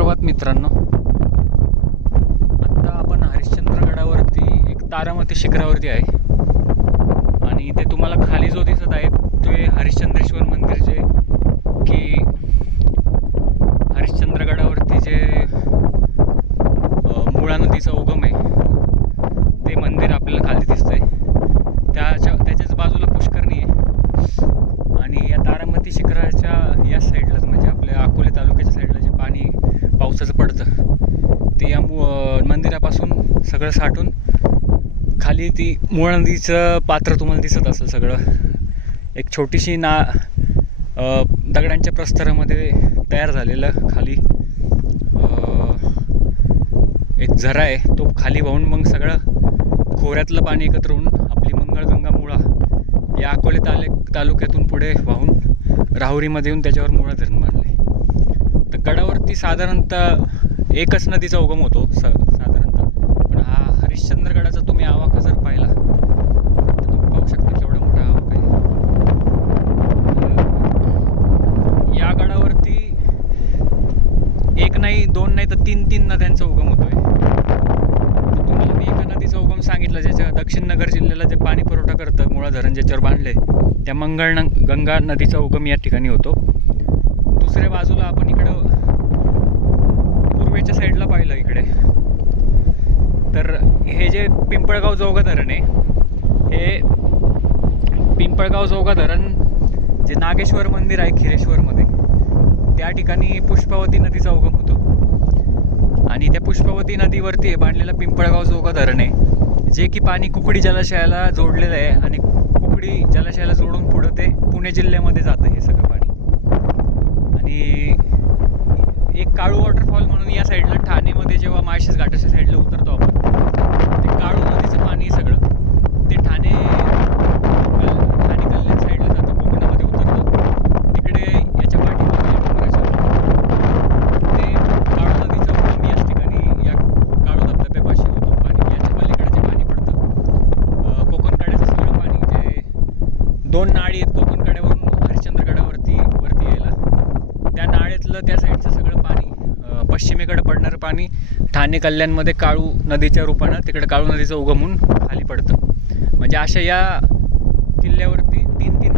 सुप्रभात मित्रांनो आत्ता आपण हरिश्चंद्रगडावरती एक तारामती शिखरावरती आहे. आणि इथे तुम्हाला खाली जो दिसत आहे ते हरिश्चंद्रेश्वर मंदिर जे की हरिश्चंद्रगडावरती जे मुळा नदीचा उगम आहे ते मंदिर आपल्याला खाली दिसतंय त्याच्या त्याच्याच बाजूला पुष्करणी आहे आणि या तारामती शिखराच्या या साईडलाच म्हणजे आपल्या अकोले तालुक्याच्या साईडला जे पाणी पावसाचं पडतं. ते या मु मंदिरापासून सगळं साठून खाली ती मुळ नदीचं पात्र तुम्हाला दिसत असेल सगळं. एक छोटीशी ना दगडांच्या प्रस्तरामध्ये तयार झालेलं खाली. एक झरा आहे तो खाली वाहून मग सगळं खोऱ्यातलं पाणी एकत्र होऊन आपली मंगळगंगा मुळा या अकोले ताले तालुक्यातून पुढे वाहून राहुरीमध्ये येऊन त्याच्यावर मुळा धरण बांधले तर गडावरती साधारणतः एकच नदीचा उगम होतो स साधारणतः. पण हा हरिश्चंद्रगडाचा तुम्ही आवाका जर पाहिला तर तुम्ही पाहू शकता केवढा मोठा आवाक आहे. या गडावरती एक नाही दोन नाही तर तीन तीन नद्यांचा उगम होतोय. तर तुम्हाला मी एका नदीचा उगम सांगितला ज्याच्या दक्षिण नगर जिल्ह्याला जे पाणी पुरवठा करतं मुळा धरण ज्याच्यावर बांधले त्या मंगळ गंगा नदीचा उगम या ठिकाणी होतो. दुसऱ्या बाजूला आपण इकडं पूर्वेच्या साईडला पाहिलं इकडे. तर हे जे पिंपळगाव जोगा धरण आहे हे पिंपळगाव जोगा धरण जे नागेश्वर मंदिर आहे खिरेश्वरमध्ये त्या ठिकाणी पुष्पावती नदीचा उगम होतो. आणि त्या पुष्पावती नदीवरती बांधलेलं पिंपळगाव जोगा धरण आहे जे की पाणी कुकडी जलाशयाला जोडलेलं आहे आणि कुकडी जलाशयाला जोडून पुढं ते पुणे जिल्ह्यामध्ये जातं हे सगळं पाणी आणि एक काळू वॉटरफॉल म्हणून या साईडला ठाणेमध्ये जेव्हा माळशेज घाटाच्या साईडला उतरतो आपण ते काळू नदीचं पाणी सगळं. ते ठाणे कल- ठाणे कल्याण साईडला जातं कोकणामध्ये उतरतं. तिकडे याच्या पाठीमागे डोंगराच्या ते काळू नदीचं उगम याच ठिकाणी या काळू धबधब्यापाशी होतो. आणि याच्या पलीकडे जे पाणी पडतं अं, कोकण कड्याचं सगळं पाणी ते दोन नाळी आहेत कोकण कड्यावरून हरिश्चंद्रगडावरती वरती यायला त्या नाळ्यातलं त्या साईडचं सगळं पाणी अं, पश्चिमेकडे पडणारं पाणी ठाणे कल्याणमध्ये काळू नदीच्या रूपानं तिकडे काळू नदीचं उगमून खाली पडतं. म्हणजे अशा या किल्ल्यावरती तीन तीन